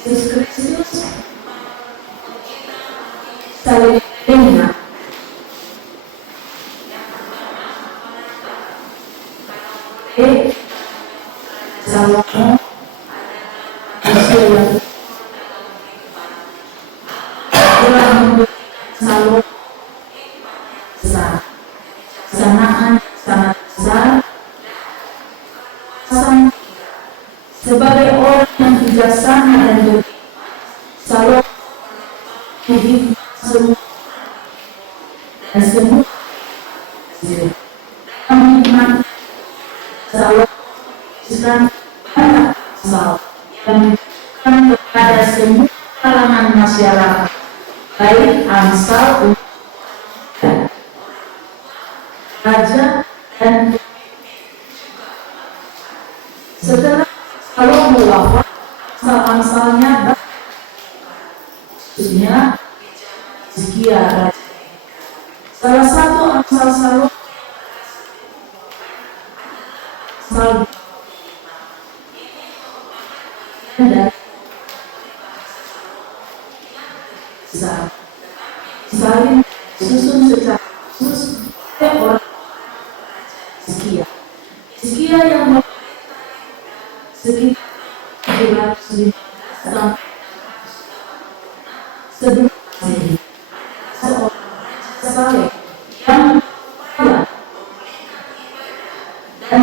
Yesus Kristus saling mendengar Salomo Yesus telah memberikan Salomo besar kesanaan sangat besar sebagai orang yang bijaksana dan berbudi. Salomo hidup semua dan semua hikmat Salomo sedang banyak pasal yang diberikan kepada semua kalangan masyarakat, baik Amsal, raja dan setelah Salomo wafat, Amsal-amsalnya khususnya Hizkia raja. Salah satu Amsal Salomo saling susun secara khusus oleh orang Hizkia yang sekitar saleh yang berupaya dan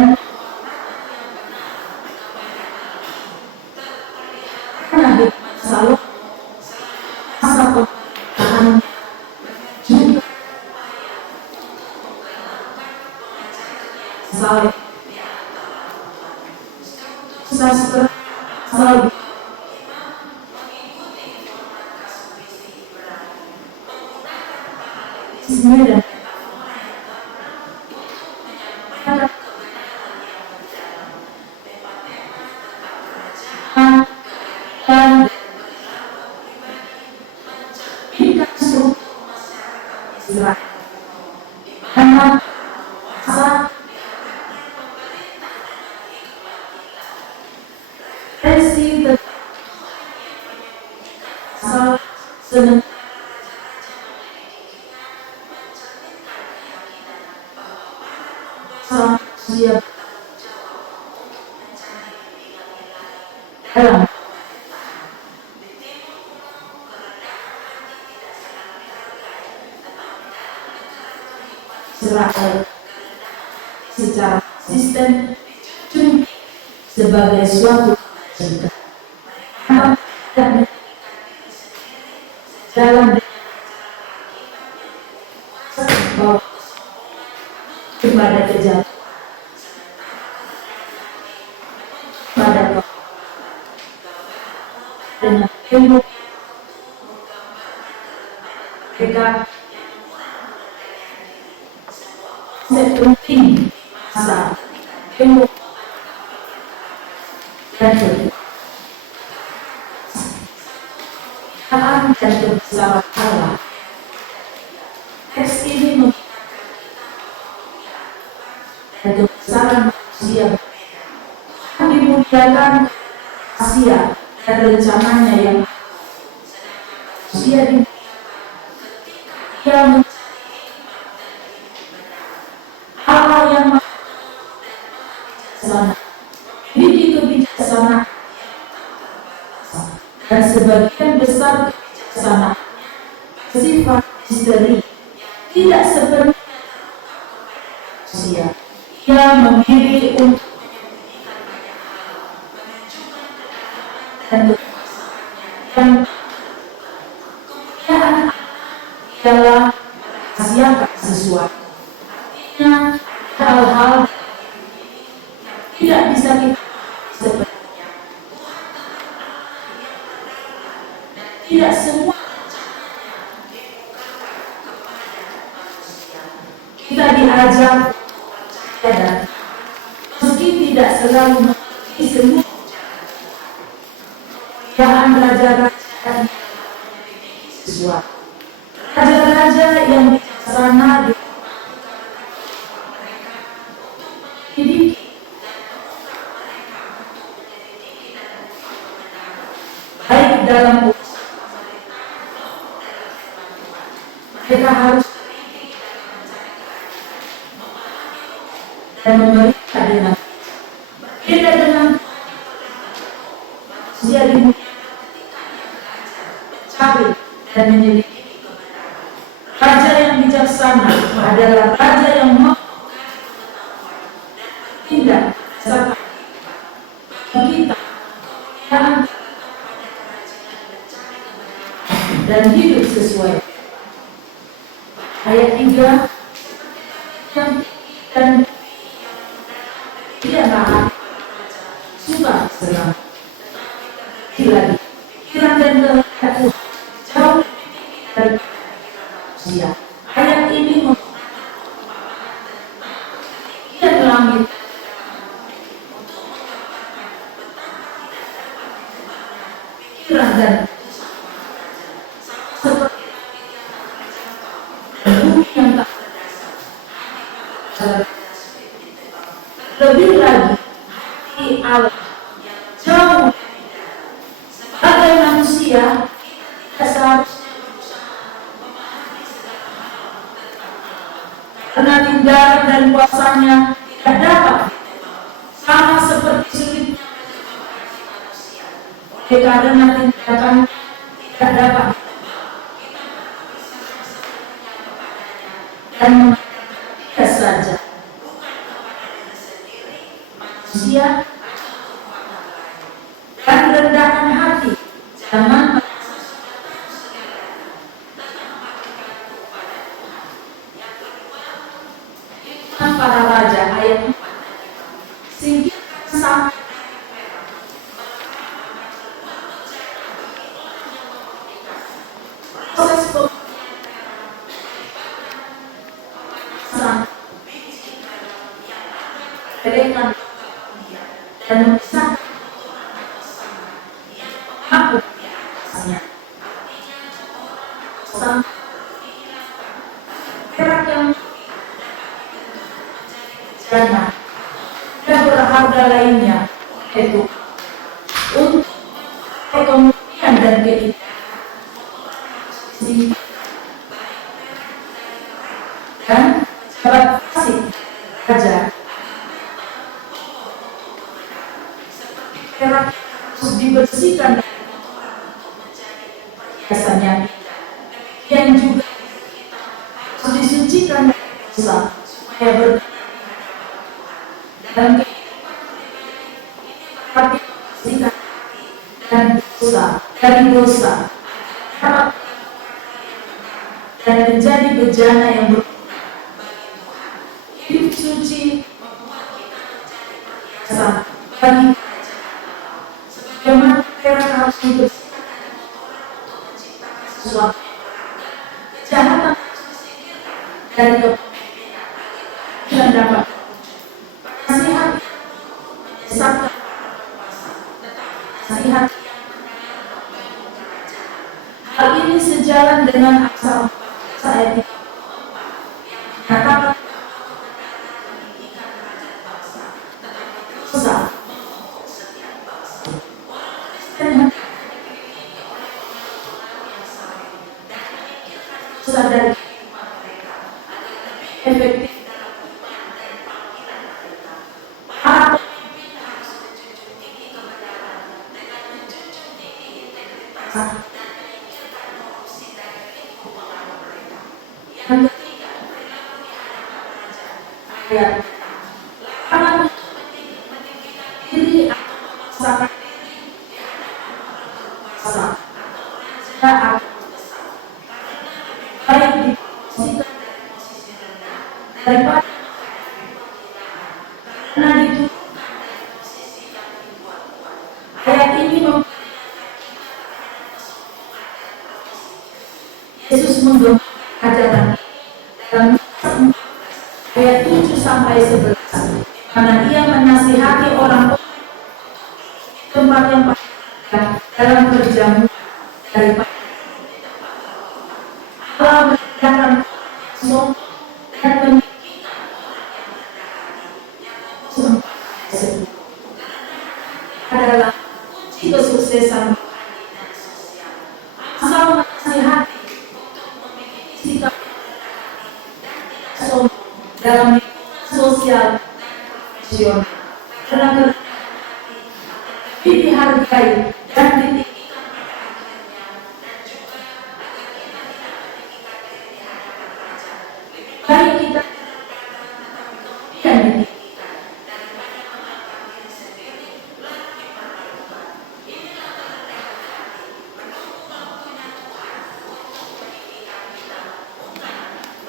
karena selalu masa pemerintahan juga saleh sastra saleh dan dan bidang struktur Israel karena masa resi asal sementara siap dalam Israel secara sistem sebagai suatu dan dalam bahwa kepada kejahatan pada dengan ilmu mereka sepenting masa ilmu dan kebesaran dan kebesaran Allah. Teks ini dan kebesaran manusia dimuliakan Asia dan rencananya yang manusia yang Allah yang sana memiliki kebijaksanaan dan sebagian besar kebijaksanaan sifat misteri tidak sepenuhnya manusia. Ia memilih untuk dan yang kemuliaan adalah rahasiakan sesuatu. Artinya hal-hal tidak bisa kita sepenuhnya. Tidak semua kita diajak dan meski tidak selalu mengerti semua kemuliaan raja-raja dan sesuatu. Raja-raja yang bijaksana di baik dalam mereka harus dan memerintah dengan berbeda dengan manusia dimuliakan mencari dan menyelidiki kebenaran. Raja yang bijaksana adalah raja yang mau bertindak berdasarkan bagi kita kemuliaan dan hidup sesuai. Ayat 3 yang dan dia tahan suka senang lagi pikiran dan kehendak jauh dari manusia. Ayat ini dia langit pikiran dan seperti bumi yang tak lebih lagi hati Allah jauh sebagai manusia kita seharusnya karena tindakan dan kuasanya tidak dapat sama seperti sulitnya oleh karena tindakan tidak dapat dan dia saja manusia dan rendahkan hati, jangan para raja ayat 4, singkirkan sama proses pemeriksaan mereka dan memisahkan aku sang perak yang dana dan berharga lainnya itu untuk kemudian dan kehidupan dan sahabat kasih raja perak harus dibersihkan biasanya yang juga harus disucikan dari dosa supaya dan bersihkan dan dosa dari dosa dan menjadi bejana yang hidup suci bagi bagaimana perak harus dibersihkan sesuatu kejahatan dari dan dapat nasihat sabda nasihat. Hal ini sejalan dengan asal saya katakan dosa dan dosa dari efektif para yang ketiga ayat karena diri sangat saat baik diposisikan daripada karena diturunkan dari posisi yang dibuat-buat. Ayat ini Yesus menggemar ajaran dalam ayat 7 sampai 11, karena ia menasihati orang tempat yang dalam perjamuan daripada Allah merendahkan sombong dan meninggikan adalah kunci kesuksesan asal menasihati sikap sombong dalam sosial dan profesional karena dihargai dan ditinggikan pada akhirnya dan juga agar kita tidak meninggikan diri di hadapan raja. Lebih baik kita tetapi kemudian ditinggikan daripada mengangkat diri sendiri lalu dipermalukan. Inilah kerendahan hati menunggu waktunya Tuhan untuk meninggikan kita, bukan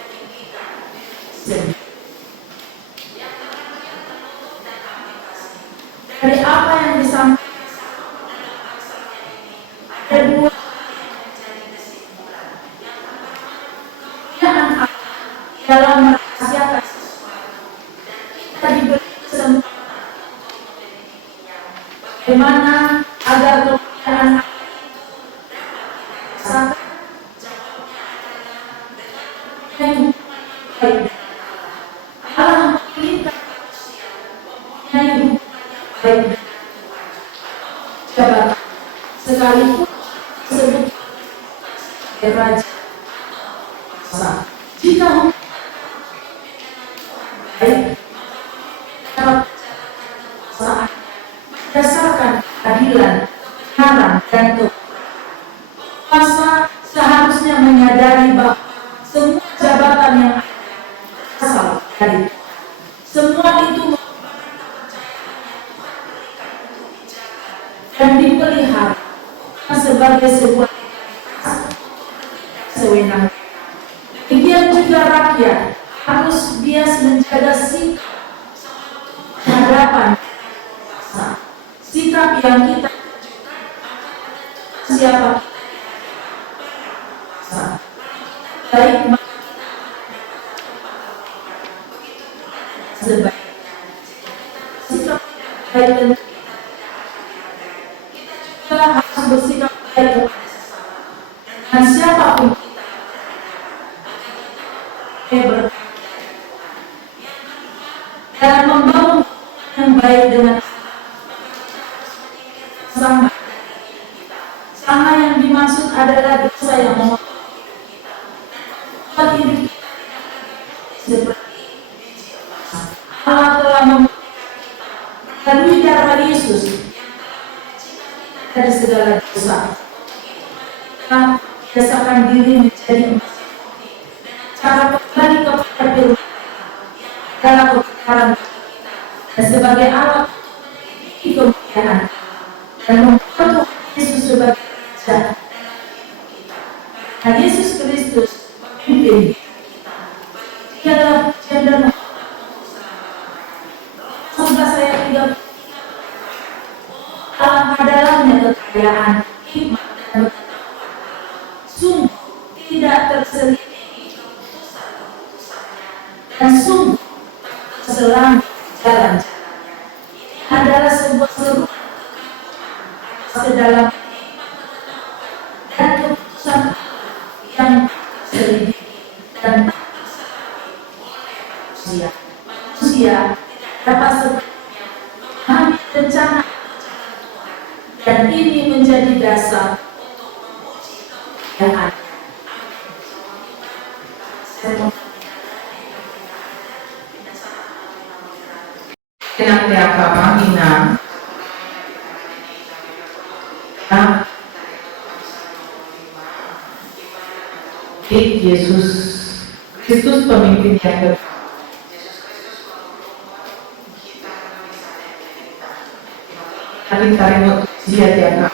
meninggikan diri sendiri. Yang terakhir penutup dan aplikasi dari apa yang disampaikan ada dua hal yang menjadi kesimpulan. Yang pertama, kemuliaan Allah dalam merahasiakan sesuatu dan kita diberi kesempatan untuk memilikinya. Bagaimana agar kemuliaan Allah itu dapat kita rasakan? Jawabnya adalah dengan mempunyai hubungan yang baik dengan Allah. Allah menginginkan manusia mempunyai hubungan yang baik dengan Tuhan. Jabatan sekalipun disebut sebagai raja atau penguasa. Jika hubungan baik, dapat menjalankan kekuasaannya berdasarkan keadilan, kebenaran, dan kekuatan. Penguasa seharusnya menyadari bahwa semua jabatan yang ada dari semua itu dan dipelihara sebagai sebuah sewenang. Demikian juga rakyat harus bias menjaga sikap hadapan sikap yang kita siapa baik sebaik sikap baik dan kita harus bersikap baik dengan siapapun kita dalam membangun yang baik dengan sama yang dimaksud adalah dosa yang membuat hidup seperti Allah telah melalui darah Yesus dari segala dosa. Kita biasakan diri menjadi cara kembali kepada firman dalam kebenaran dan sebagai alat kemuliaan dan membuat Tuhan Yesus sebagai Raja. Dan Yesus Kristus memimpin dialah pujian dan sebelah saya 3 alangkah dalamnya kekayaan hikmat dan sungguh tidak terselisih dan sungguh terselang jalan adalah sebuah seruan ke dalam dan keputusan yang selidiki dan manusia dapat sepenuhnya memahami rencana dan ini menjadi dasar untuk memuji kemuliaan. Tinang tiapa Panginoon Yesus Kristus pemimpin yang kedua. Kami tarik dia tiap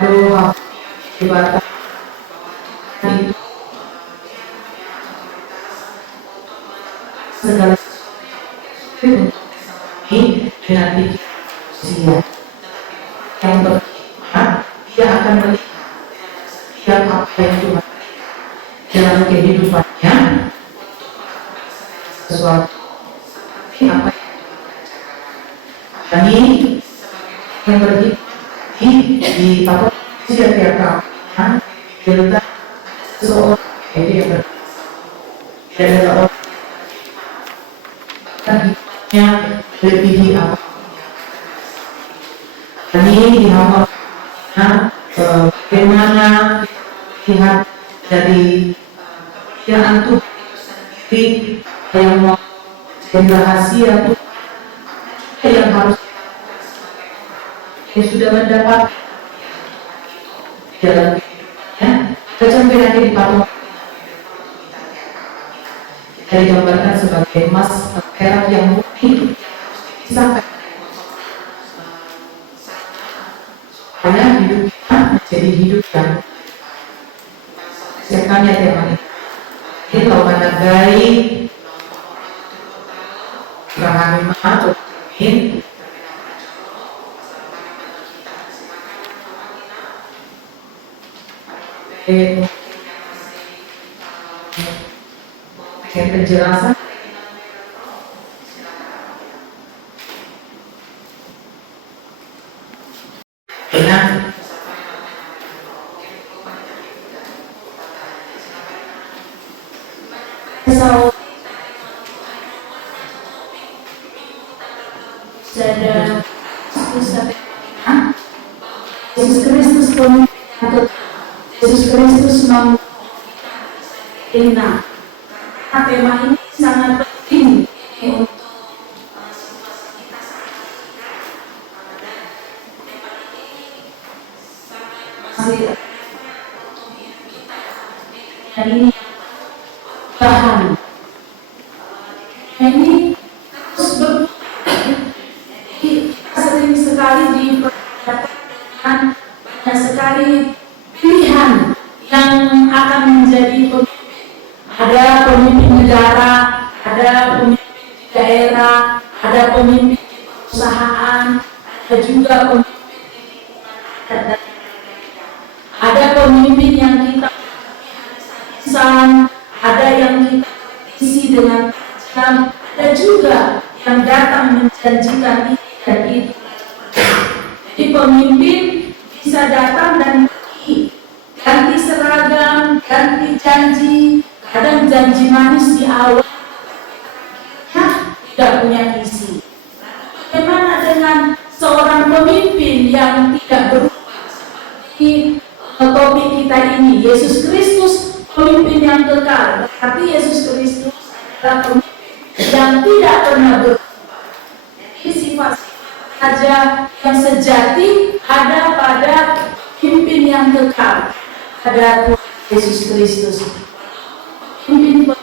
roh ibadah itu segala untuk kami dengan pikiran yang berhikmat, dia akan melihat setiap apa yang Tuhan dalam kehidupannya sesuatu seperti apa yang kami yang berhikmat di apa setiap kapan diletak seseorang yang berhikmat dan orang hikmatnya melebihi apa ini dihamalkan bagaimana lihat dari kemuliaan Tuhan itu sendiri yang mau dan rahasia Tuhan yang harus yang sudah mendapat dalam kehidupannya sampai nanti dipatung kita digambarkan sebagai emas perak yang murni disampaikan supaya hidup kita menjadi hidup yang sekannya teman ini kalau mana baik rahami atau ingin penjelasan Yesus Kristus pemimpin Yesus Kristus mau tema ini sangat penting untuk masih dan ini bahan negara, ada pemimpin di daerah, ada pemimpin di perusahaan, ada juga pemimpin di lingkungan adat dan lain-lainnya. Ada pemimpin yang kita ada yang kita kritisi dengan tajam, ada juga yang datang menjanjikan ini dan itu. Jadi pemimpin bisa datang dan pergi, ganti seragam, ganti janji, kadang janji manis di awal, tidak punya visi. Bagaimana dengan seorang pemimpin yang tidak berubah seperti topik kita ini, Yesus Kristus pemimpin yang kekal? Berarti Yesus Kristus adalah pemimpin yang tidak pernah berubah. Jadi sifat-sifat raja yang sejati ada pada pemimpin yang kekal, pada Tuhan Yesus Kristus. Pemimpin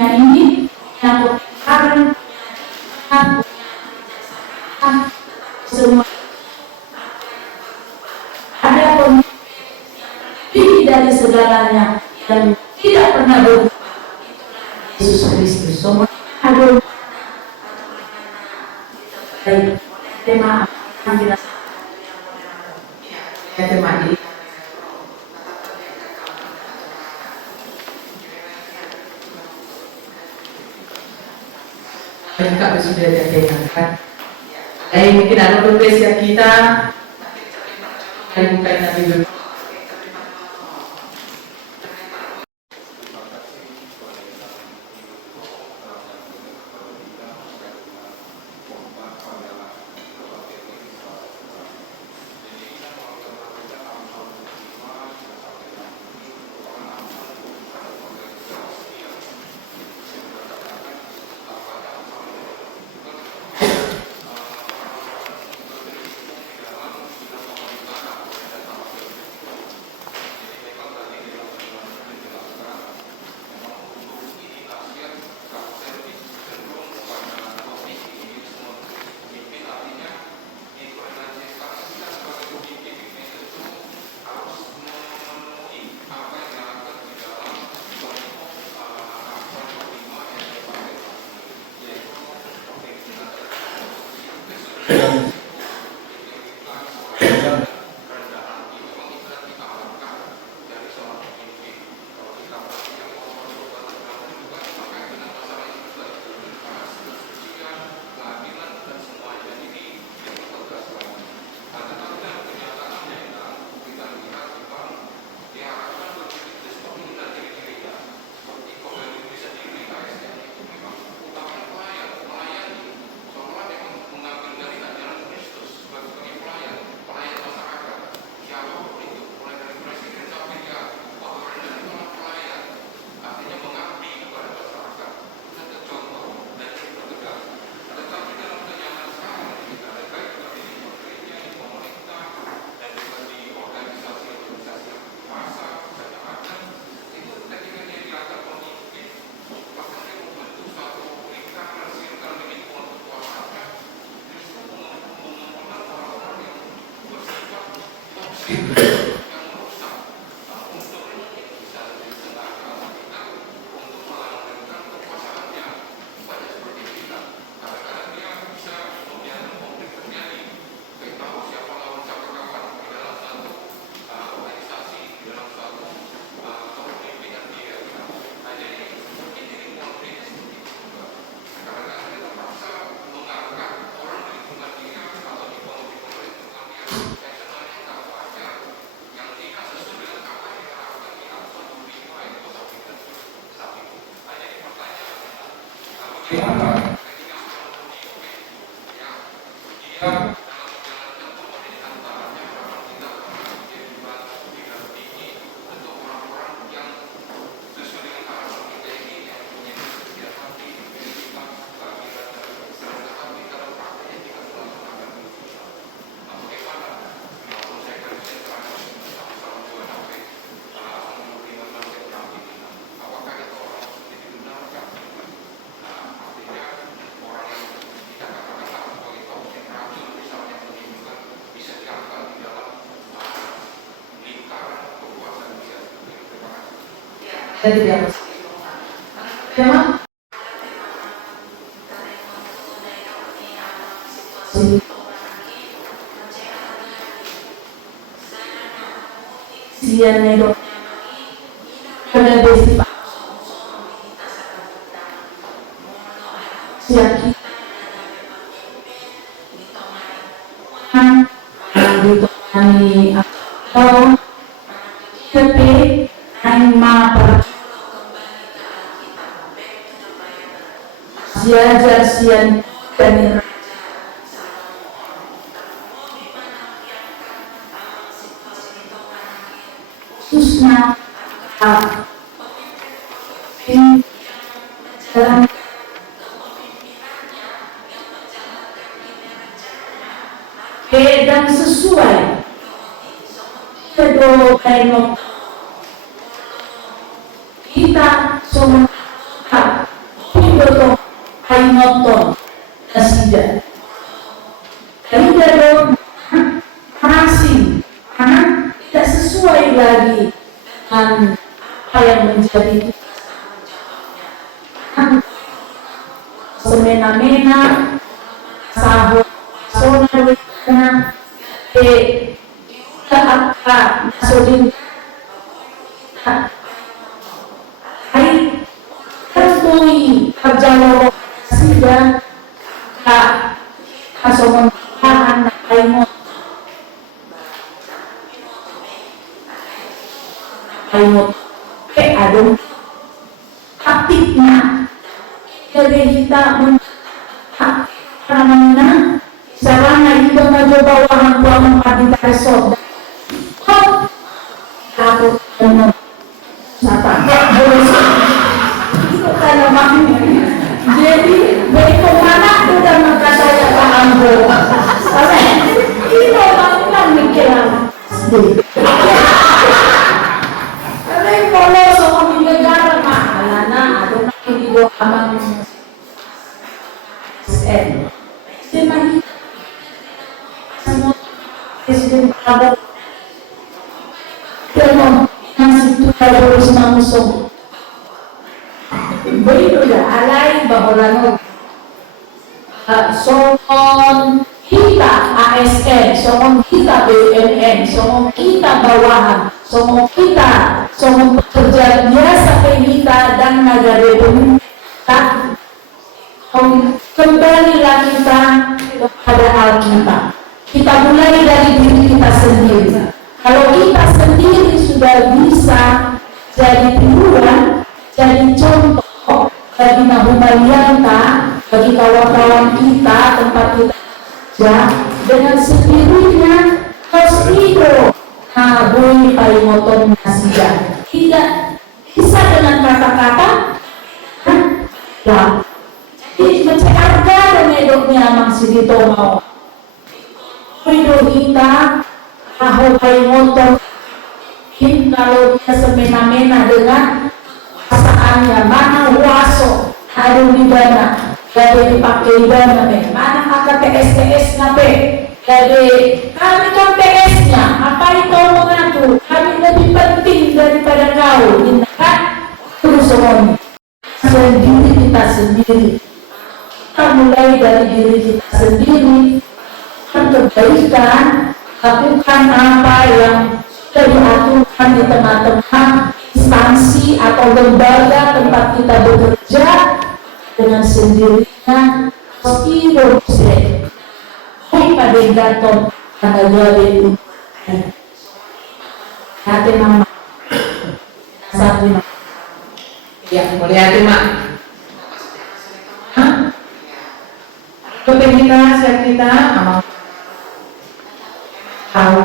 ini yang kekal, semua ada pemimpin dari segalanya dan tidak pernah berubah, Yesus Kristus. Semua ada tema yang kita tema ini. Lengkap sudah diadakan. Mungkin ada progresi kita dari bukan Nabi dulu. Saya tidak tema siya nero kada besi pa siya dito ni atau tapi ay mapar siya siyan kanira susna dalam dan sesuai kedua kainok kita semua hidup kainoton nasida dari dalam masing karena tidak sesuai lagi dengan apa yang menjadi semena-mena sahur sonal na apa nasudin ay tertui perjalanan sida kasomontahan na kaimot adong aktif na jadi kita na sarana iba medyo bawahan po ang padita resort ako ano sa itu kalau jadi dari kemana udah makasaya paham sampai itu orang mikiran tapi kalau sama di negara mah alana ada lagi dua amang semua Presiden Prabowo dan nasi tukar terus langsung begitu ya alai bahwa soal kita ASN, soal kita BUMN, soal kita bawahan, soal kita soal pekerja biasa kita dan negara pemerintah kembalilah kita kepada Alkitab. Kita mulai dari diri kita sendiri. Kalau kita sendiri sudah bisa jadi tiruan, jadi contoh bagi Nahumayanta, bagi kawan-kawan kita, tempat kita kerja, dengan sendirinya kosmiko nabui paimoton nasida. Tidak bisa dengan kata-kata, ya. Jadi macam harga dan edoknya maksud itu mau. Hidup kita tahu motor kalau dia semena-mena dengan perasaannya mana waso ada di dana jadi dipakai dana mana kakak TS nape jadi kami kan TS nya apa itu mengaku kami lebih penting daripada kau kan terus semuanya sendiri kita sendiri kita mulai dari diri kita sendiri kebaikan, lakukan apa yang sudah diaturkan di tengah-tengah instansi atau lembaga tempat kita bekerja dengan sendirinya hidup pada gatot pada jadi hati mama satu ya boleh hati mak kita siap kita amal tahu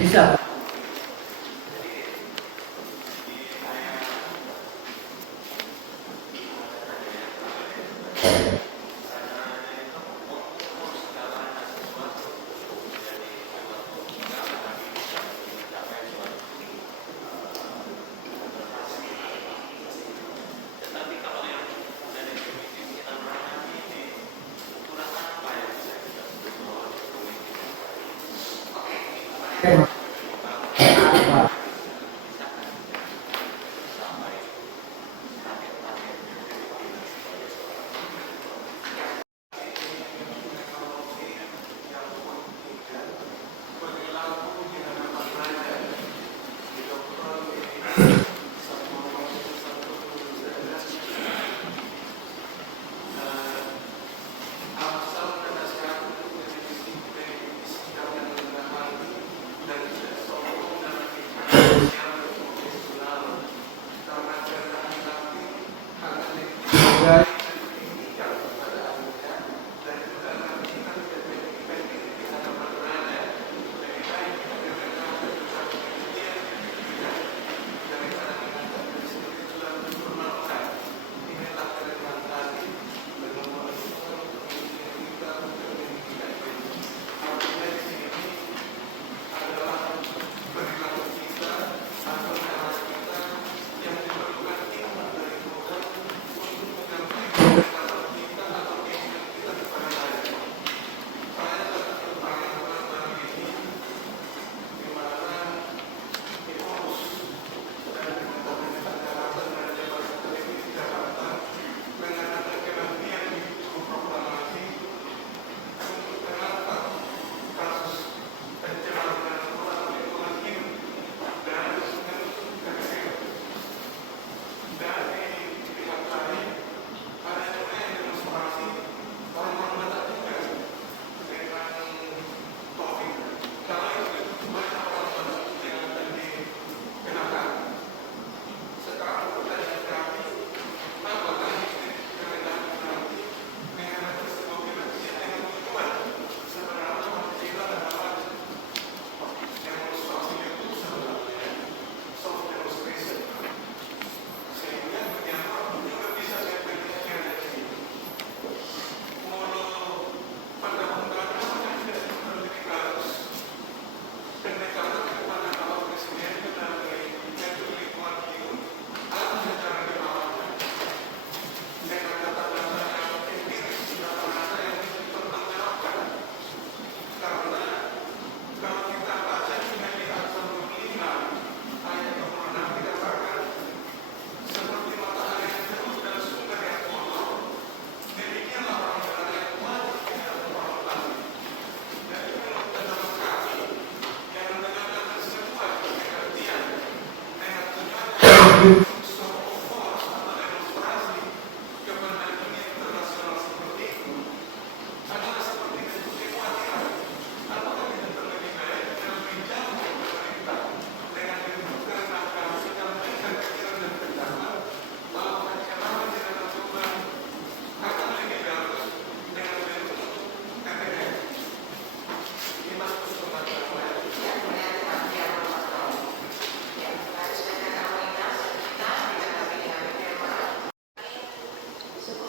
Bisa.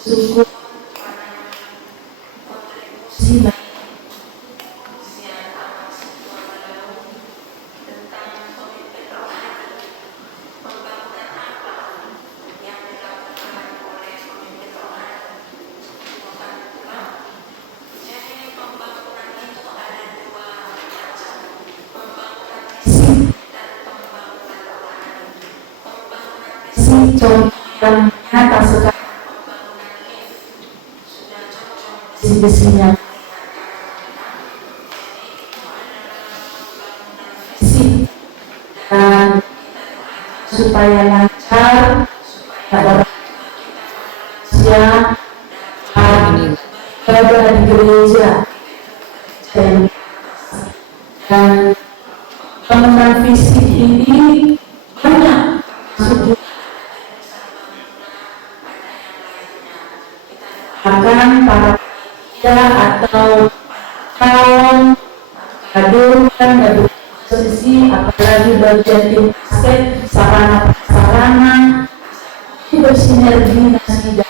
Suku si contoh yang nyata sekali besinya dan supaya lancar pada siang ibadah di gereja dan bangunan fisik ini banyak masuk akan para pria atau kaum gaduh posisi apalagi bagian tim basket, sarana prasarana bersinergi ngasih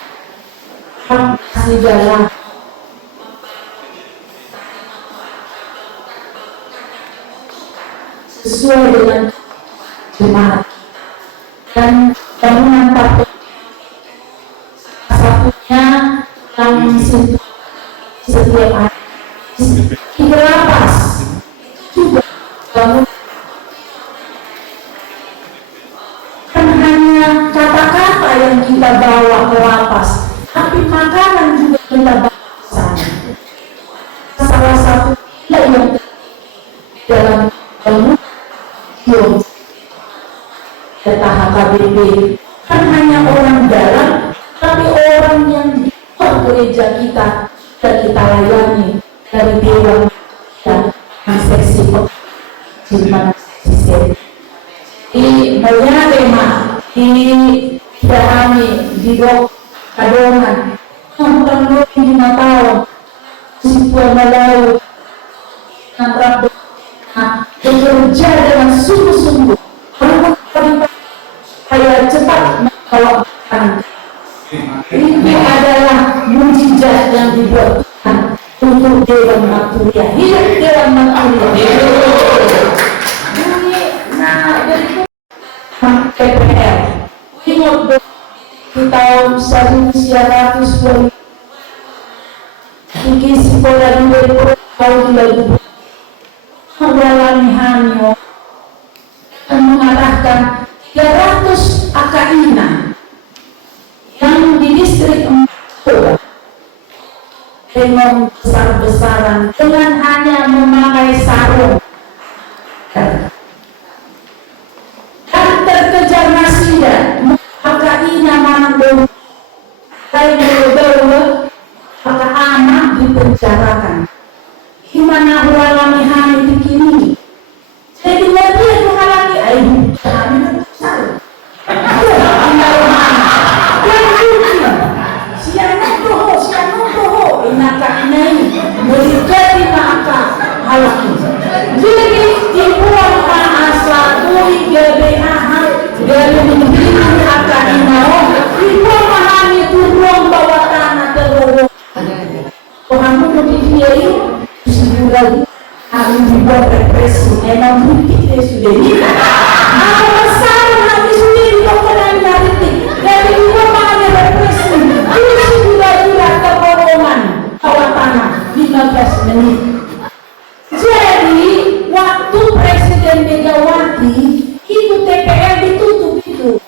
jalan sesuai dengan jemaat dan bangunan partai satunya dalam situ setiap hari di lapas juga bangun kan hanya kata-kata yang kita bawa ke lapas, tapi makanan juga kita bawa ke sana. Salah satu yang dalam bangun data HKBP kan hanya orang dalam, tapi orang yang di luar gereja kita dan kita layani dari dewan dan seksi pengajian seksi di Moyarema, di Dahami, di Kadongan, bukan 5 tahun, Sipua Malau, Namrak bekerja dengan sungguh-sungguh, supaya cepat melakukan. Ini adalah mujizat yang dibuatkan untuk Dewan Maturia. Hidup Dewan Maturia. Nah, dari PPR, ingat di tahun 1920, di sekolah di tahun 2000, mengalami Hanyo dan mengarahkan 300 AKINA yang di distrik 4 dengan besar-besaran dengan hanya memakai sarung dan terkejar Nasida AKINA Manado maka anak dipenjarakan di mana ulama Hani dikini. Jadi dia menghalangi ayu kami besar. Siapa inaka ini menjadi maka halaki. Jadi dibuang asa kui GBAH dari menghina akan inao dibuang Hani turun bawah tanah terus. Tuhan menjadi dia lagi harus dibuat represi memang berpikir sudah ini apa masalah nanti sudah dilakukan dari dua mana represi ini sudah kebohongan bawah tanah 15 menit. Jadi waktu Presiden Megawati itu TPR ditutup itu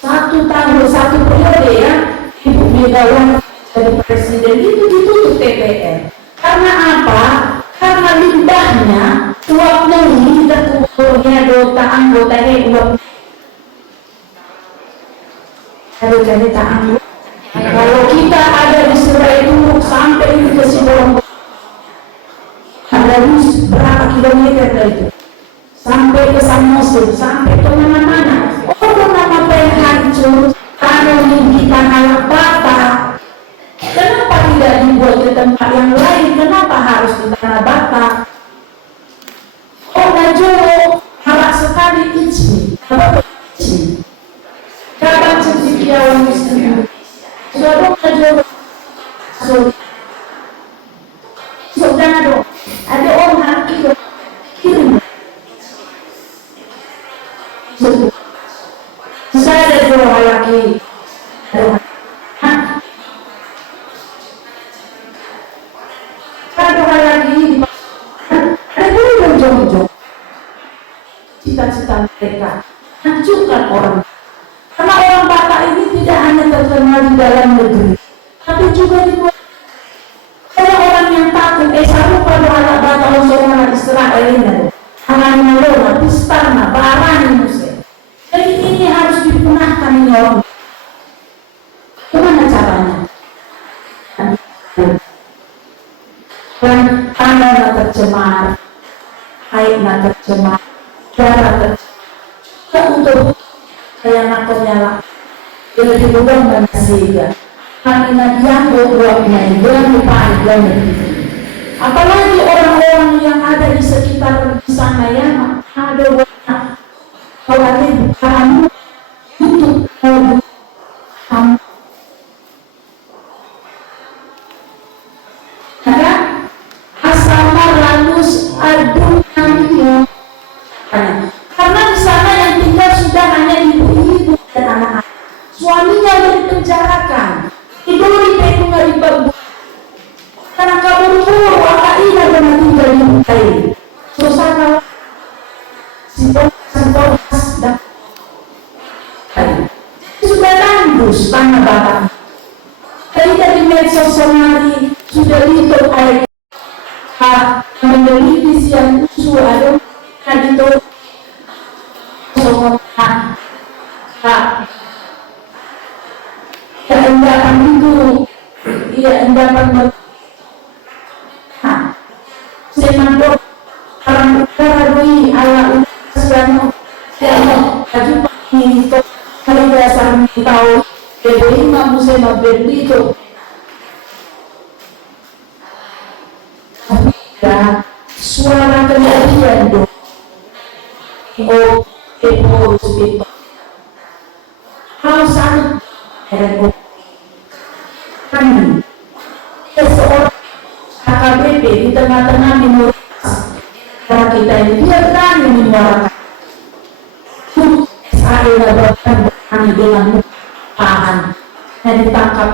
1 tahun 1 periode ya Ibu Megawati jadi Presiden itu ditutup TPR. Karena apa? Karena limbahnya uapnya ini terkumpulnya anggotanya uap. Anggota anggota. Kalau kita ada di Serai Turuk sampai ke Sibolong, ada berapa kilometer dari itu? Sampai ke Samosir, sampai ke mana-mana. Orang nama hancur, tanah kita halak bata. Kenapa tidak dibuat ke tempat yang lain? Kenapa harus di Tanah Batak? Oh, Najolo harap sekali izin. Apa izin? Kadang cendikiawan muslim. Sudah Najolo. Saudara, ada orang hati kirim. Saya ada 2 laki. Cita-cita mereka hancurkan orang. Karena orang Batak ini tidak hanya terkenal di dalam negeri, tapi juga di luar. Orang yang takut selalu pada anak Batak orang Israel ini, anak Malona, Pistana, Barani Musa. Jadi ini harus dipunahkan ini orang. Bagaimana caranya? Dan tanah tercemar, air tercemar, darah tercemar, untuk yang nakonya jadi dibuang manusia. Kami yang berbuatnya, yang dipakai, apalagi orang-orang yang ada di sekitar tanah Batak. Tadi dari medsos somari sudah lihat air meneliti siang usul ada itu somona ya endapan itu ya endapan semandok orang utara doi ala utara siang baju itu kalau dasar tahu jadi mampu saya berdiri itu suara kejadian dong itu kalau sangat kami seorang AKBP di tengah-tengah minoritas karena kita ini dia berani menyuarakan saya bahkan berani dengan tahan dan ditangkap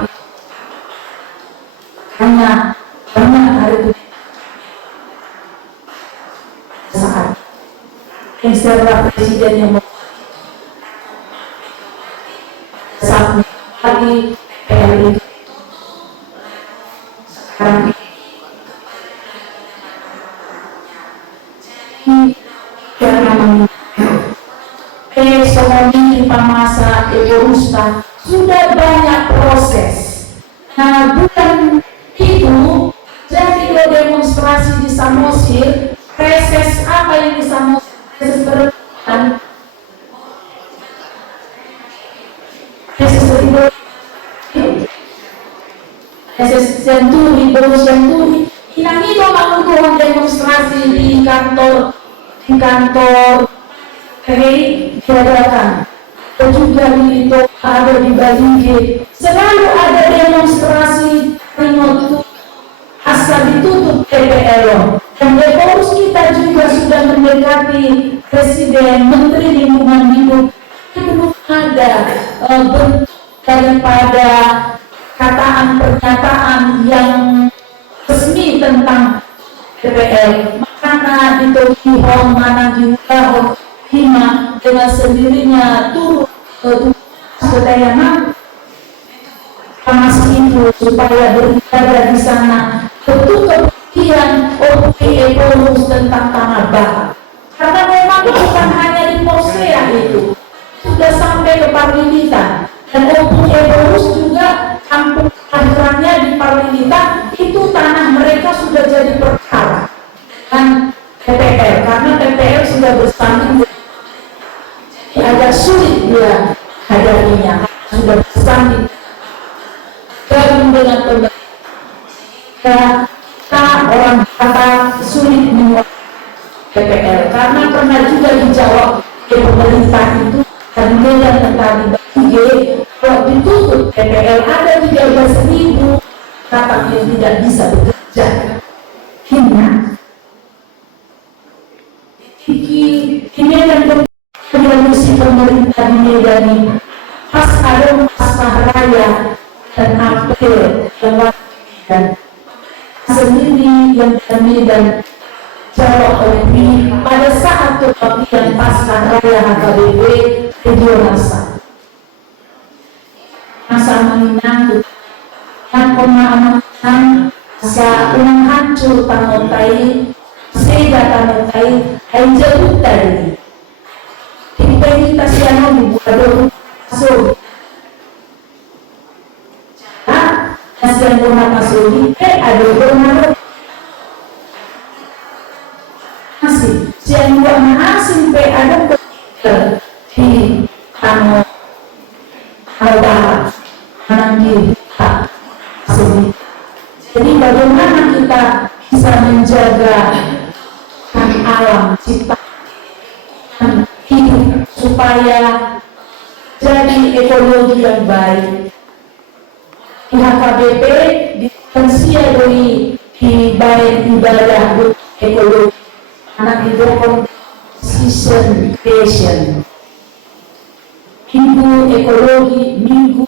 hanya banyak hari itu saat setelah presiden yang saat lagi PLI sekarang karena ekonomi masa Erosta sudah banyak proses. Nah, bukan itu jadi demonstrasi di Samosir, reses apa yang di Samosir? Reses berdepan, reses ribut, reses senturi, bonus senturi. Inang itu mengumpulkan demonstrasi di kantor diadakan juga di itu ada di Balige selalu ada demonstrasi remote asal ditutup TPL dan Depos kita juga sudah mendekati Presiden Menteri Lingkungan Hidup belum ada daripada pernyataan yang resmi tentang TPL mana itu hihong mana juga hima dengan sendirinya turun ke daya mampu panas itu supaya beribadah di sana tentu kemudian Ekolus tentang tanah Batak karena memang bukan hanya di Posea itu sudah sampai ke Parlilitan dan Ekolus juga kampung kelahirannya di Parlilitan itu tanah mereka sudah jadi perkara dan TPL karena TPL sudah bersanding agak sulit dia hadapinya sudah bersanding gabung dengan pemerintah orang Batak sulit menguat TPL karena pernah juga dijawab ke pemerintah itu dan Medan tentang Balige kalau ditutup TPL ada 13.000 Batak yang tidak bisa bekerja hina di Medan misi pemerintah di Medan ini pas ada pascah raya dan April dan sendiri yang kami dan Jawa Tengah pada saat kebaktian pascah raya HKBP regional 1 masa menginang yang pemahaman sa unang hancur tanotai sega tanotai ay jabut tadi kita siano dibuat masuk kasihan rumah masuk ada rumah masih siang buat masing ada di tanah Barat menanggi masuk. Jadi bagaimana kita bisa menjaga alam ciptaan hidup supaya jadi ekologi yang baik. Di HKBP ditensiadoi di baik ibadah ekologi anak hidupkan season creation minggu ekologi minggu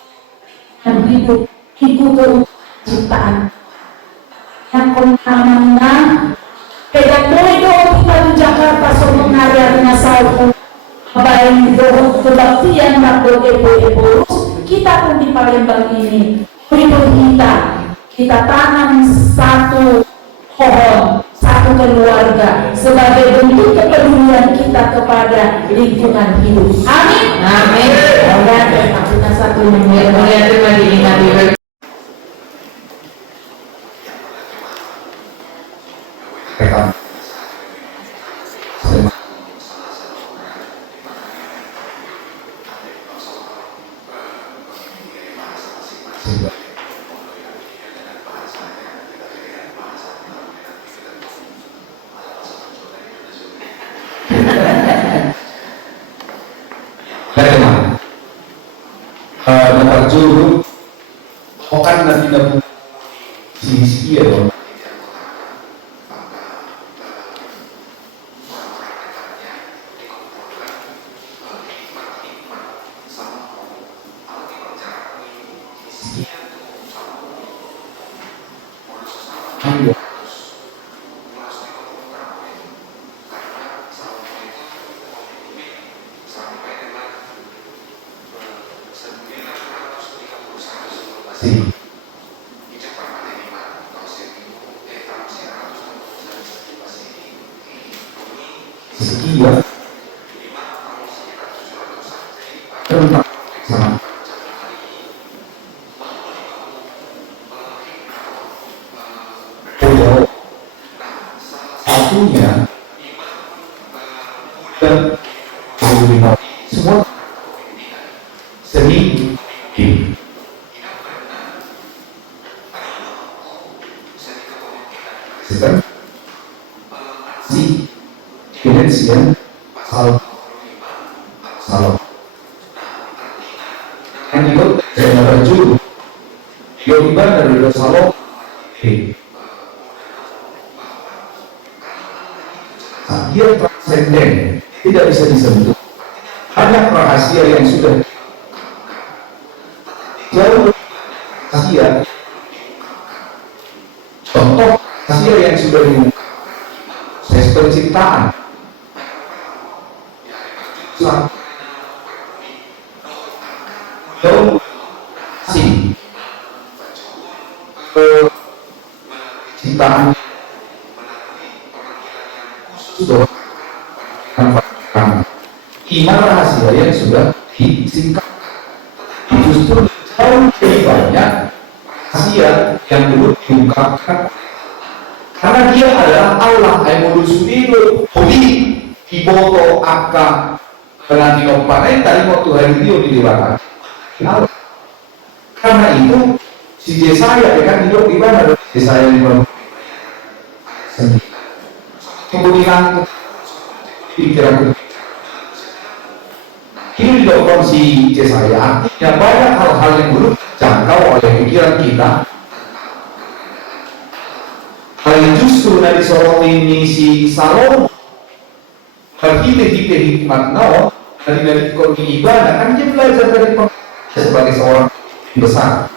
yang hidup minggu ciptaan yang kontamina pedang itu kita di Jakarta semua area dengan salju baik itu kebaktian makhluk ekologis kita pun di Palembang ini, kita tanam satu pohon, satu keluarga sebagai bentuk kepedulian kita kepada lingkungan hidup. Amin. Amin. Dan kita satu Yang mulia terima diingati. Bagaimana? Nomor juru, bukan nanti nabu sisi ya dong. Sekian tentang sama pulau satunya dan semua seni sedang si finansial salah yang ikut general juru yogiban dari Salom dia transenden, tidak bisa disentuh. Banyak rahasia yang sudah jauh rahasia, contoh rahasia yang sudah diungkap proses penciptaan jauh sih penciptaan sudah iman rahasia yang sudah disingkat justru jauh lebih banyak rahasia yang dulu diungkapkan karena dia adalah Allah yang menusulilu hobi iboto akka nanti panen tadi waktu hari dia dilibatkan karena itu si Yesaya kan hidup di mana Yesaya 50 kemudian pikiran ini didorong si Yesaya artinya banyak hal-hal yang belum terjangkau oleh pikiran kita hal yang justru dari soroti ini si Salomo berhiti-hiti hikmat nawa dari ekonomi ibadah kan dia belajar dari sebagai seorang besar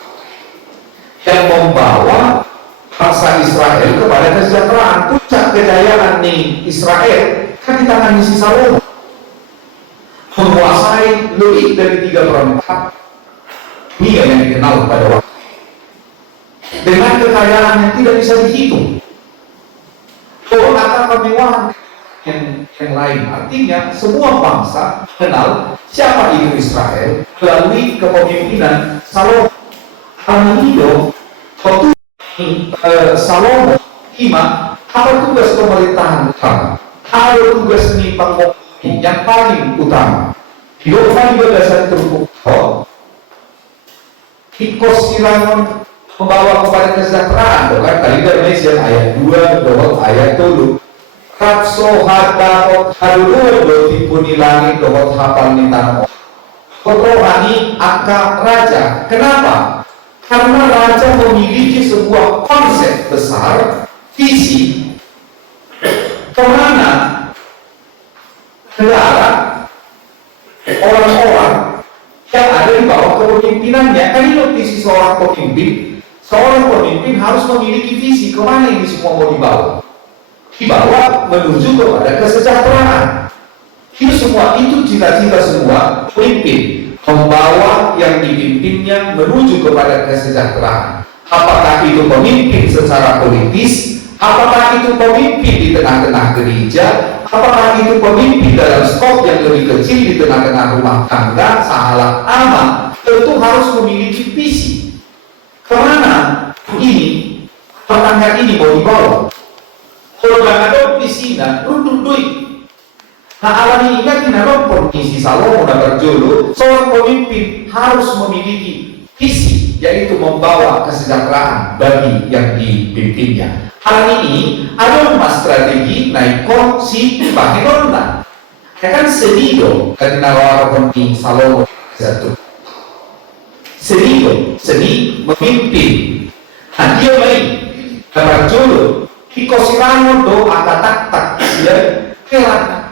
yang membawa bangsa Israel kepada kesejahteraan. Puncak kejayaan nih Israel kan di tangan si Salomo menguasai lebih dari 3/4 dunia yang dikenal pada waktu dengan kekayaan yang tidak bisa dihitung. Kata kemewahan yang lain artinya semua bangsa kenal siapa itu Israel melalui kepemimpinan Salomo. Amido waktu Salomo ima apa tugas pemerintahan utama, apa tugas penyimpang yang paling utama hidup juga dasar terpuk ikos silangan membawa kepada kesejahteraan kan tadi dari Malaysia ayat 2 doang ayat 3 kapso hata halulo tipuni langit dohot hafal ni tanah rohani aka raja. Kenapa? Karena raja memiliki sebuah konsep besar visi kemana negara orang-orang yang ada di bawah kepemimpinannya. Kan itu visi seorang pemimpin. Seorang pemimpin harus memiliki visi kemana ini semua mau dibawa. Dibawa menuju kepada kesejahteraan. Itu semua, itu cita-cita semua pemimpin. membawa yang dipimpinnya menuju kepada kesejahteraan. Apakah itu pemimpin secara politis, apakah itu pemimpin di tengah-tengah gereja, apakah itu pemimpin dalam skop yang lebih kecil di tengah-tengah rumah tangga, sahabat aman, tentu harus memiliki visi. Kemana ini, tetangga ini mau dibawa? Kalau nggak ada visi, rundung duit. Nah, alami ingat kenapa kondisi Salomo dan berjolo, seorang pemimpin harus memiliki visi, yaitu membawa kesejahteraan bagi yang dipimpinnya. Hal ini ada strategi naik si Babilona. Kan senido ketika orang Salomo satu. Seni memimpin. Nah, dia main berjolo. Ikosirano do atatak ya perak.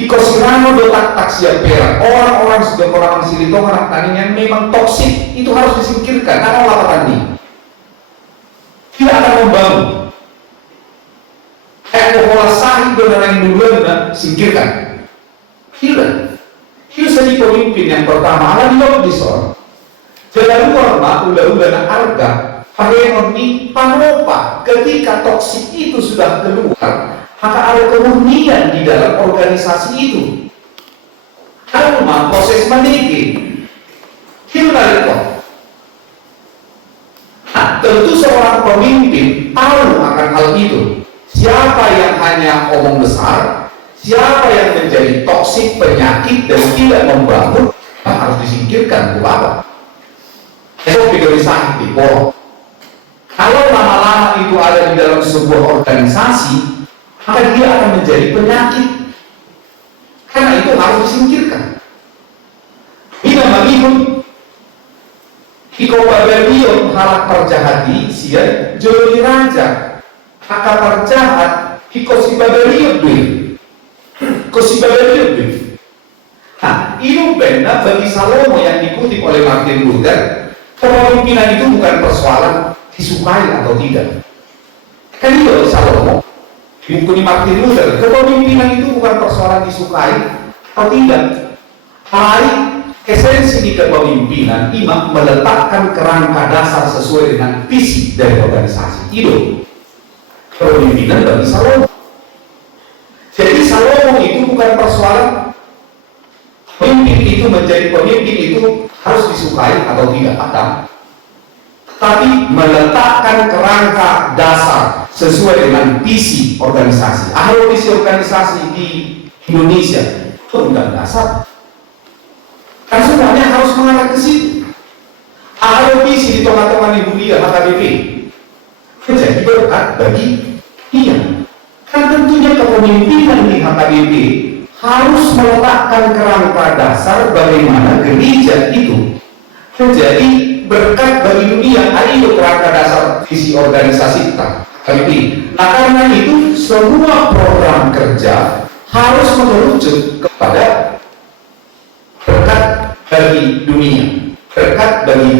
Ikosirano do tak siap perak. Orang-orang sudah orang silitong orang tani yang memang toksik itu harus disingkirkan. Karena lawan ini tidak akan membangun. Pola sahih dan yang duluan singkirkan. Tidak. Itu seni pemimpin yang pertama. Ada di Lobdison. Jalan luar ulah-ulah na arga. Pahenon ni panopa ketika toksik itu sudah keluar, maka ada kemurnian di dalam organisasi itu. Ada proses managing. Gimana? Nah, tentu seorang pemimpin tahu akan hal itu. Siapa yang hanya omong besar, siapa yang menjadi toksik, penyakit dan tidak membangun, harus disingkirkan. Kenapa? Itu priorisasi di bawah. Kalau lama-lama itu ada di dalam sebuah organisasi, maka dia akan menjadi penyakit. Karena itu harus disingkirkan. Bila begitu, iko babelion halak perjahati, sia joli raja, maka perjahat, iko si babelion duit, iko si babelion duit. Nah, ini benar bagi Salomo yang dikutip oleh Martin Luther, kepemimpinan itu bukan persoalan disukai atau tidak. Kan itu Salomo di buku Martin Luther, kepemimpinan itu bukan persoalan disukai atau tidak. Esensi di kepemimpinan imam meletakkan kerangka dasar sesuai dengan visi dari organisasi itu. Kepemimpinan bagi Salomo. Jadi Salomo itu bukan persoalan pemimpin itu menjadi pemimpin itu harus disukai atau tidak, tapi meletakkan kerangka dasar sesuai dengan visi organisasi. Visi organisasi di Indonesia itu undang dasar. Kan semuanya harus mengarah ke situ. Visi di tengah-tengah ibu dia HKBP menjadi berkat bagi dia. Kan tentunya kepemimpinan di HKBP harus meletakkan kerangka dasar bagaimana gereja itu menjadi berkat bagi dunia. Itu kerangka dasar visi organisasi kita. Nah, karena itu semua program kerja harus mengerucut kepada berkat bagi dunia, berkat bagi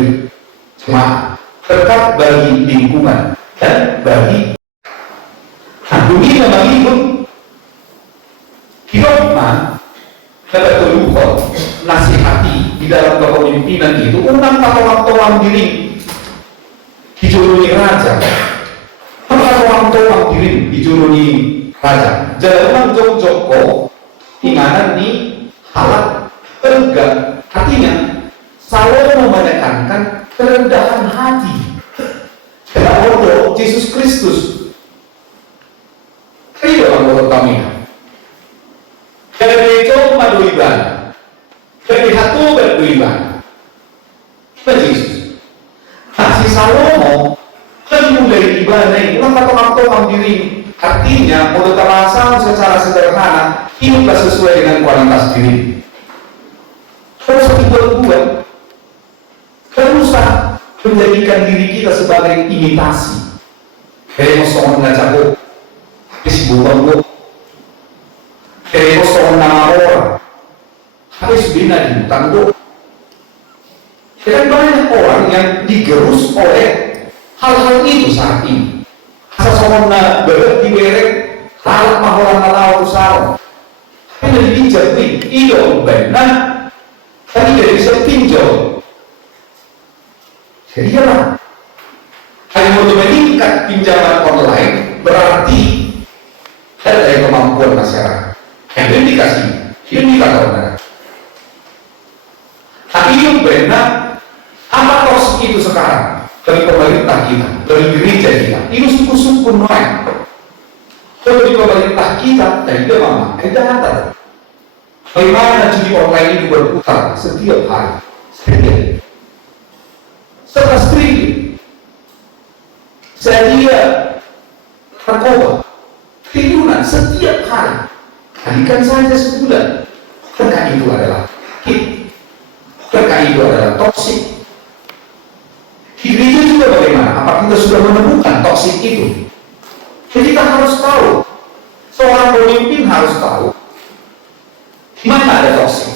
jemaat, berkat bagi lingkungan, dan bagi dunia bagi itu. Hidupnya dapat terlupa nasihati di dalam kepemimpinan itu undang tolong diri dijuruni raja, tolong diri dijuruni raja. Jangan joko inganan ni halat tegak. Artinya Salomo menekankan kerendahan hati. Kalau Yesus Kristus itu orang kami. Dari itu maduiban, dari hatu berduiban. Yesus. Si Salomo kan mulai ibadah, ulang kata diri. Artinya, menurut alasan secara sederhana, hiduplah sesuai dengan kualitas diri. Terus dibuat, terus menjadikan diri kita sebagai imitasi. Kayak soal ngajago, tapi si bukan kayak soal nama orang, habis bina di hutan do. Dan banyak orang yang digerus oleh hal-hal itu saat ini. Asal soal berat diberek, halak maholan malau usau. Tapi dari dijatuhin, iyo benar. tapi dia bisa pinjol. Jadi jangan hanya untuk meningkat pinjaman online berarti ada dari kemampuan masyarakat. Yang ini dikasih, ini indikator. Tapi yang benar, apa toksik itu sekarang dari pemerintah kita, dari gereja kita? Ini suku-suku noen. Kalau di pemerintah kita, dari dia mama, kejahatan. Bagaimana judi online itu berputar setiap hari, setiap 11 triliun. Sedia narkoba triliunan setiap hari. Kalikan saja sebulan. Bukankah itu adalah sakit? Bukankah itu adalah toksik? Di gereja juga bagaimana? Apa kita sudah menemukan toksik itu? Jadi kita harus tahu. Seorang pemimpin harus tahu di mana ada toksik,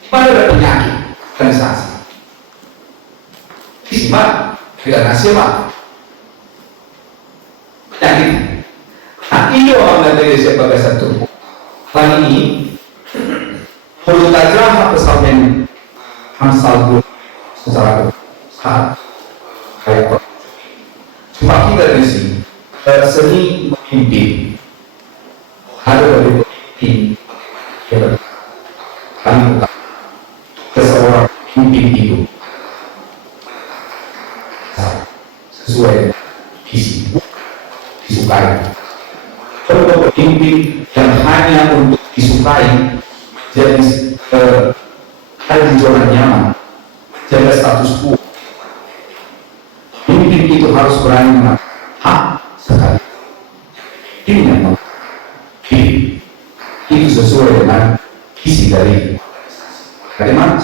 di mana ada penyakit organisasi. Di mana? Tidak nasional. Penyakit. Nah, ini orang dari sebagai satu. Kali ini, mulut aja pesannya Hamsal secara kayak cuma kita di sini seni memimpin. Ada dari pemimpin yang paling utama seseorang pemimpin itu sesuai dengan visi disukai. Kalau pemimpin yang hanya untuk disukai jadi ada di zona nyaman, jaga status quo. Pemimpin itu harus berani mengatakan hak sekali. Ini yang mau. Itu sesuai dengan visi dari mana?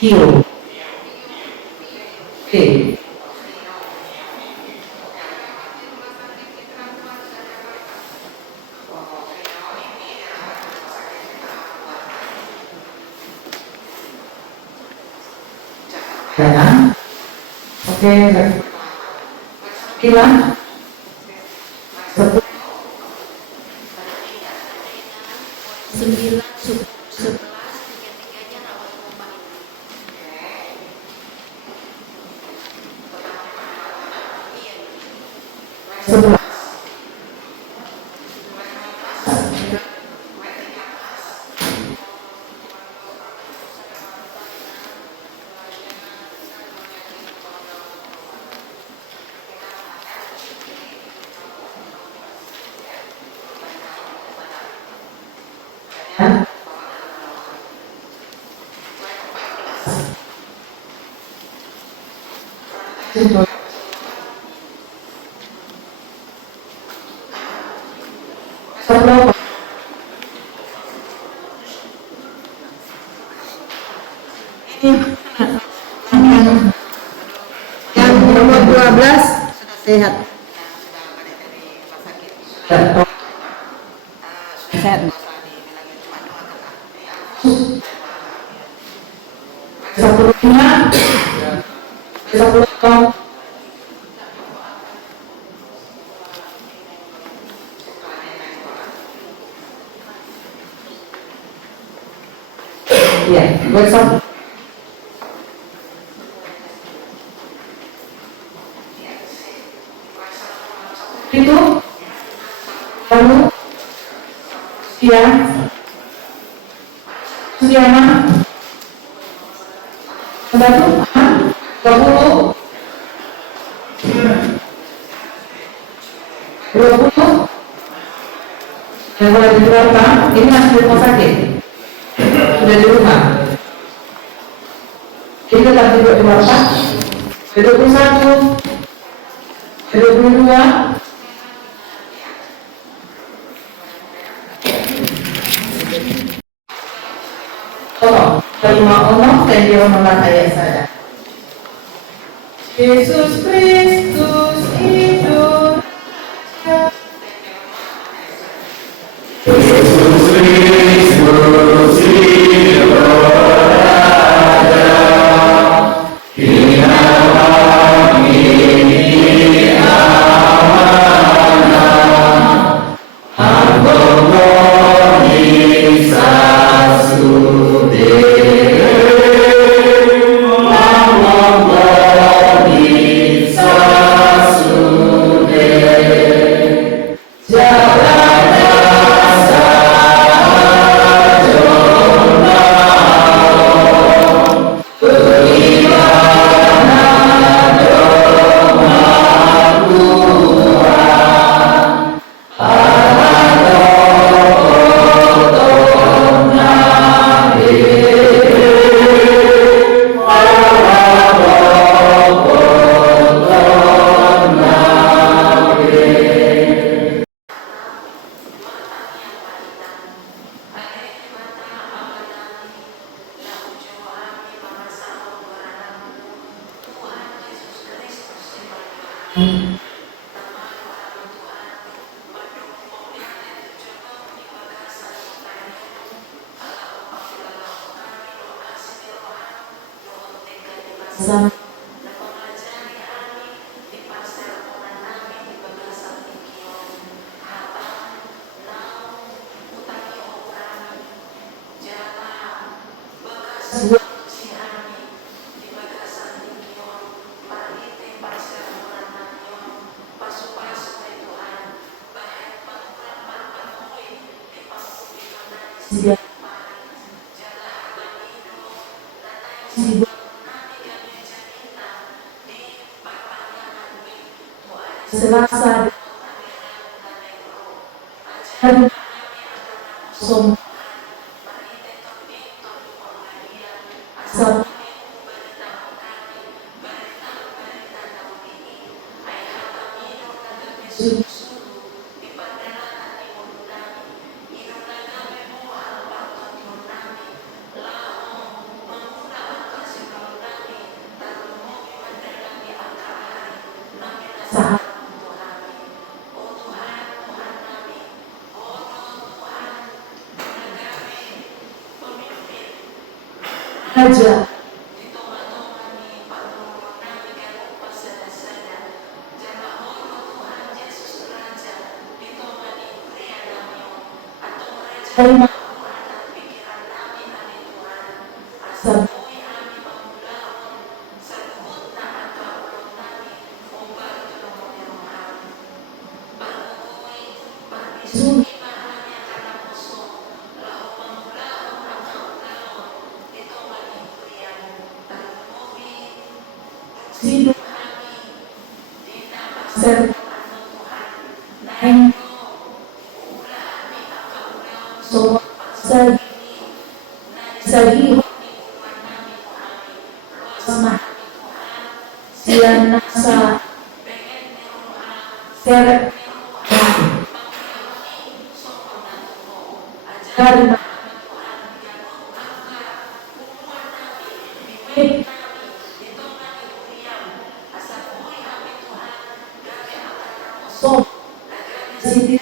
Heal. Jangan. Oke. Hilang. 10. 9, 11, tiga-tiganya rawat rumah. Sebelah. Yang nomor 12 sudah sehat. Sehat. Ya, besok itu lalu Sudiana satu 20 yang boleh dikeluarkan ini masih di rumah sakit, sudah di rumah. Kita tetap duduk di bapak 21 22 21 Mauno tendio memakaya sada. Yesus Kristus hidup. Sama dia Selasa dan som sama sahabat aja terima kasih Zoom hidup serta naik semua sagi sama sian nasa seret karena so sini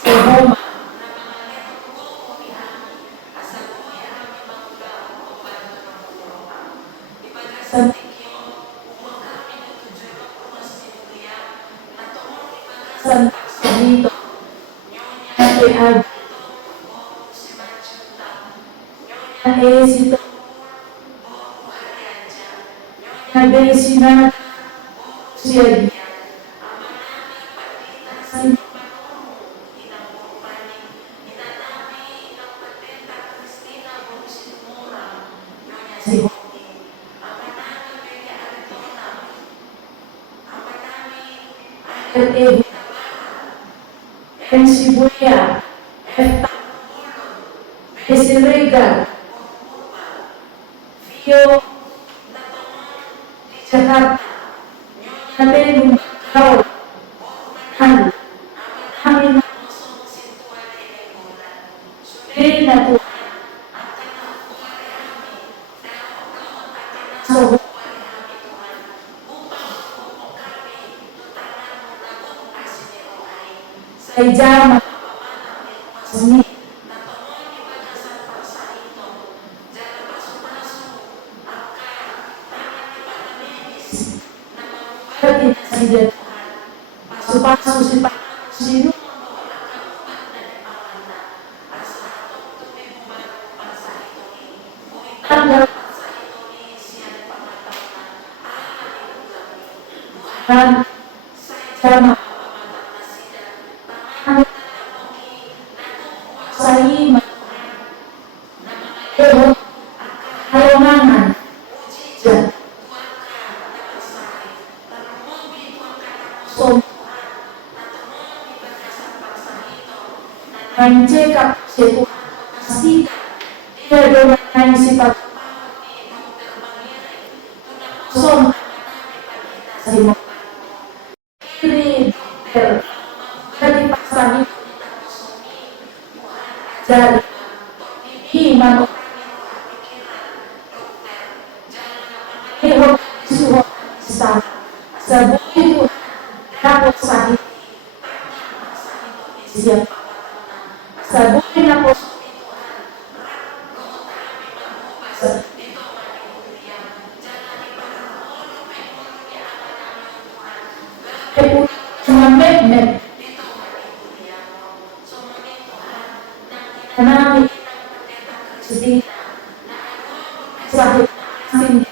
sehoma san dito nanti ada esito ada sinar siya Sibuya, Esirega, Vio, Jakarta, Nyonya Benu, Kau, Han, Amin, Jama seni tidak pasu-pasu si pasu tanggal dan jama saya hayongan so mencekap situasi dia dengan sifat som simo ini dari pasang dari iman Hero suhu besar sebuah itu dapat sakit siap sebuah dapat Mem Nabi sedih sakit sini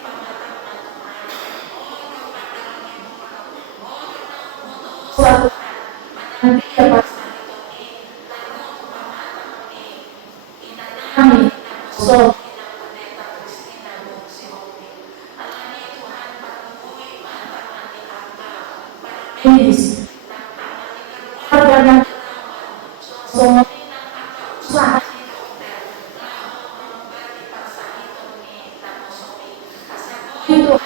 suatu nanti dapat kami so medis harga semua usaha itu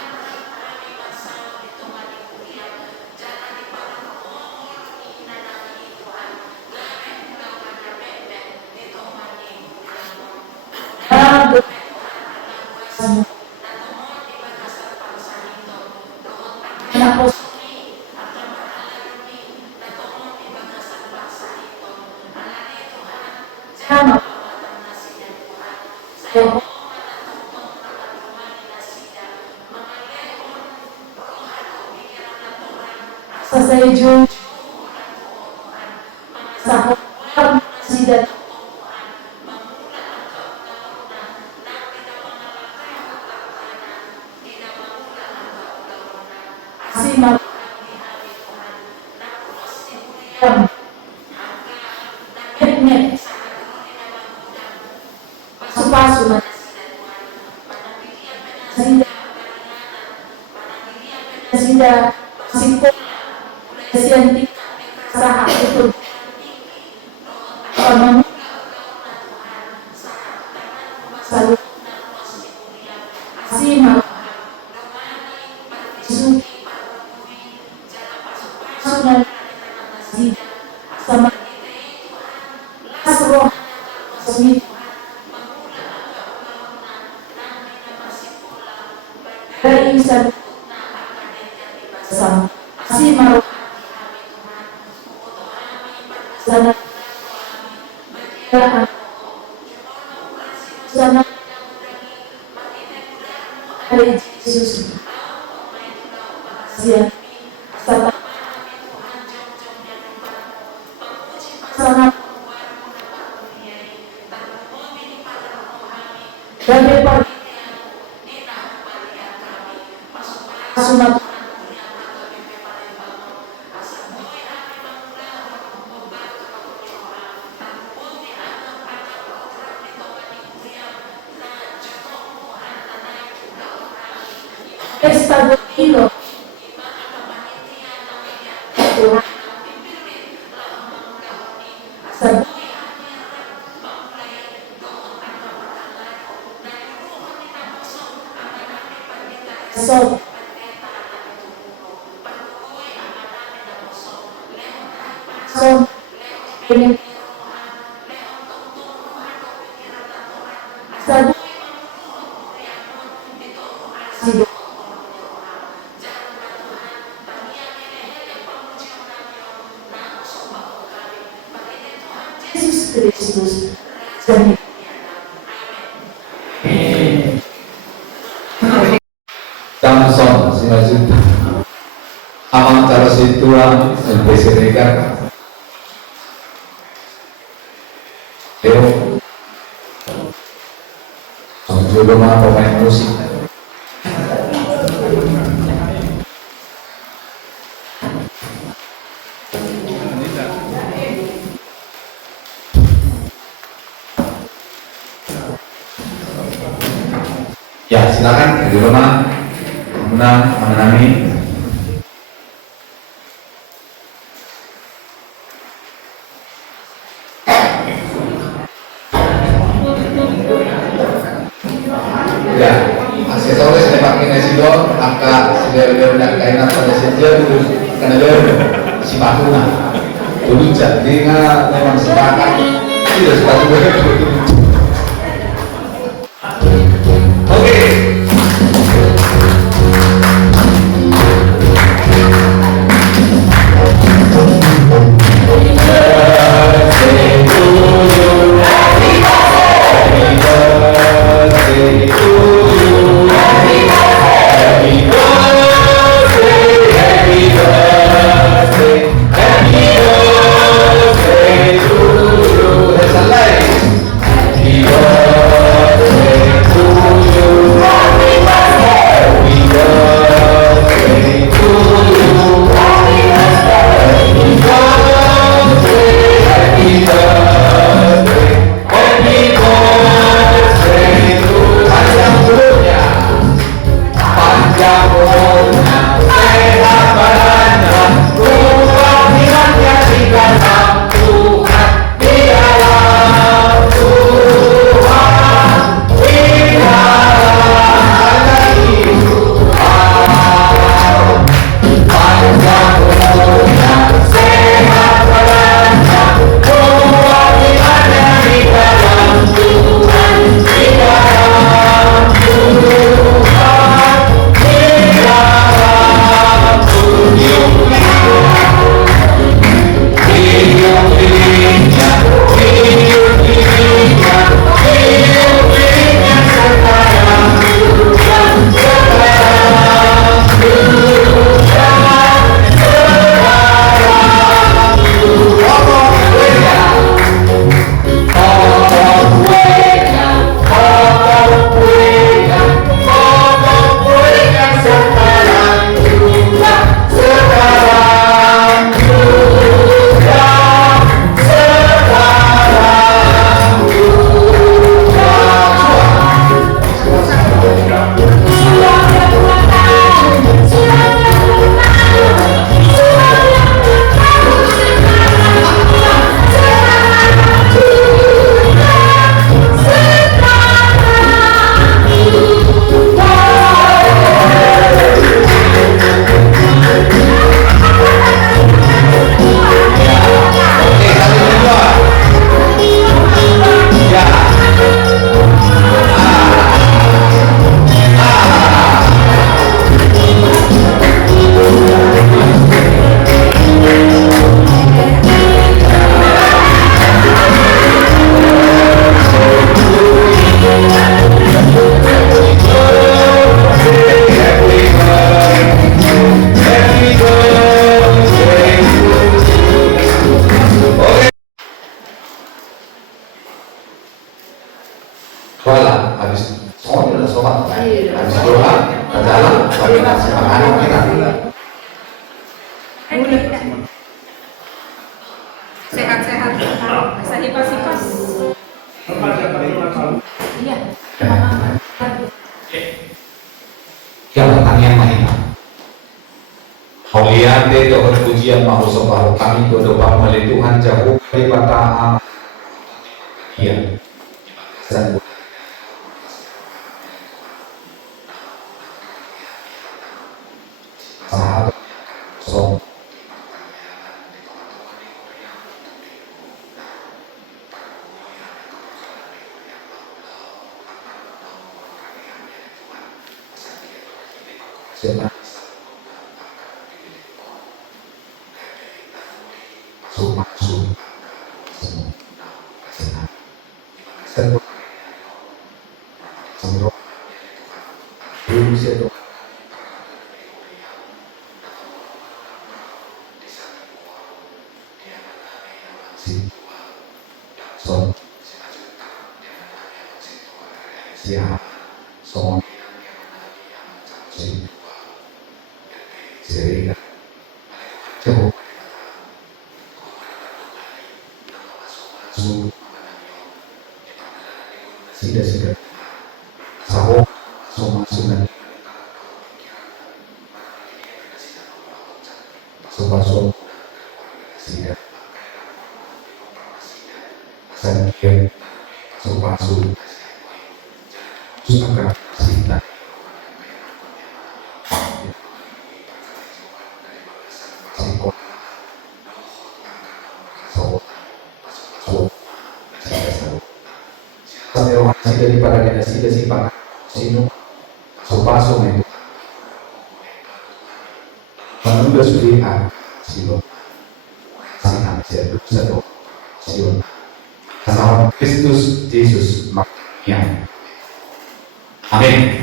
sama selesai jujur sahabat tidak simak net pasu-pasu sida siko sianti saha itu kamu selalu simak suki sunan sida sama asroh sini dari insan sama si maru sana sana dari Yesus siap sana sana dan lepas sunat estabililo Tuhan so ini sabu sido Kristus dan Samson sinajuta amang cara situang beserika Deo jodoh mah pemain musik ya silakan di rumah mengenai ya aksesoris dipakai nasi dong angka sudah udah kainan pada saja karena dia si patuna dulu jadi nggak memang sepakat tidak sepatu oke. Sholat habis sholat habis doa berjalan sampai nasi makanan kita sehat-sehat, bisa hipas-hipas. Iya. yang pertanyaan mahina Holiante dohon pujian mahu sopahu kami doa mali Tuhan jauh daripada amal iya dan sahabat song siapa sumasu son siapa son sehingga coba sida saho soma sunan soba sida sankian soba susaka sida siko sampai sida di paragana sida sipak sino sopaso itu manusia sudah silo sinam satu silo sama Kristus Yesus maknya amin.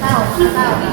Tahu.